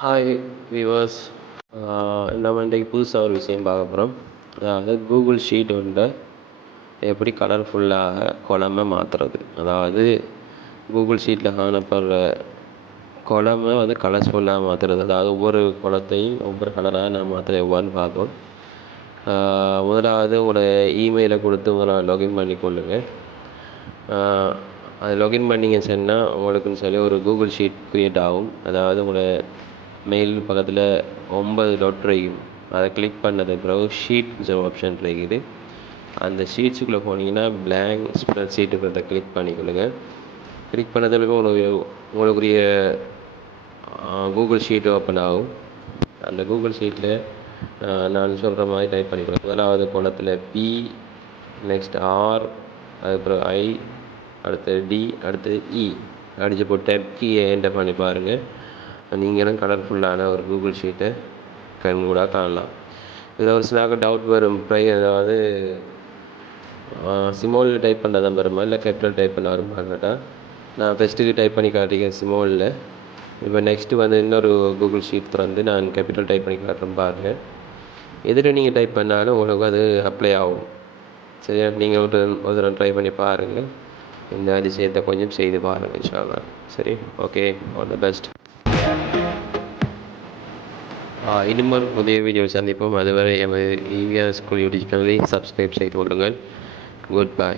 Hi viewers. நம்ம இன்றைக்கு புதுசாக ஒரு விஷயம் பார்க்க போகிறோம். அதாவது கூகுள் ஷீட் வந்து எப்படி கலர்ஃபுல்லாக குழம்ப மாற்றுறது. அதாவது கூகுள் ஷீட்டில் காணப்படுற குழம்ப வந்து கலர்ஃபுல்லாக மாற்றுறது. அதாவது ஒவ்வொரு குளத்தையும் ஒவ்வொரு கலராக நான் மாற்றுறது எவ்வாறு பார்ப்போம். முதலாவது உங்களோட இமெயிலை கொடுத்து முதல்ல லாகின் பண்ணி கொள்ளுங்கள். அது லாகின் பண்ணிங்க சொன்னால் உங்களுக்குன்னு சொல்லி ஒரு கூகுள் ஷீட் க்ரியேட் ஆகும். அதாவது உங்களோட மெயில் பக்கத்தில் 9 டாட் இருக்கும். அதை கிளிக் பண்ணது பிறகு ஷீட்ஸ் ஆப்ஷன் இருக்குது. அந்த ஷீட்ஸுக்குள்ளே போனீங்கன்னா பிளாங்க் ஸ்ப்ரெட் ஷீட்டுக்கிறத கிளிக் பண்ணிக்கொள்ளுங்க. கிளிக் பண்ணதுக்கு உங்களுக்குரிய கூகுள் ஷீட் ஓப்பன் ஆகும். அந்த கூகுள் ஷீட்டில் நான் சொல்கிற மாதிரி டைப் பண்ணிக்கொள்ளுங்க. முதலாவது கோலத்தில் பி, நெக்ஸ்ட் ஆர், அதுக்கப்புறம் ஐ, அடுத்தது டி, அடுத்தது இ அடித்து போட்டு கீயை என்டர் பண்ணி பாருங்கள். நீங்களும் கலர்ஃபுல்லான ஒரு கூகுள் ஷீட்டை கூட காணலாம். இதில் ஒரு சில டவுட் வரும். அதாவது சிமோல் டைப் பண்ணதான் வருமா இல்லை கேபிட்டல் டைப் பண்ண வருமாட்டா. நான் ஃபஸ்ட்டுக்கு டைப் பண்ணி காட்டிக்கிறேன் சிமோலில். இப்போ நெக்ஸ்ட்டு வந்து இன்னொரு கூகுள் ஷீட் திறந்து நான் கேபிட்டல் டைப் பண்ணி காட்டுறேன் பாருங்கள். எதில் நீங்கள் டைப் பண்ணாலும் உங்களுக்கு அது அப்ளை ஆகும். சரியா? நீங்கள் ஒரு ட்ரை பண்ணி பாருங்கள். இந்த அதிசயத்தை கொஞ்சம் செய்து பாருங்கள் இன்ஷா அல்லாஹ். சரி, ஓகே, ஆல் த பெஸ்ட். இன்னும் ஒரு புதிய வீடியோ சந்திப்போம். அதுவரை எமது இவிஆர் ஸ்கூல் யூடியூப் சேனலை சப்ஸ்கிரைப் செய்து கொள்ளுங்கள். Good bye.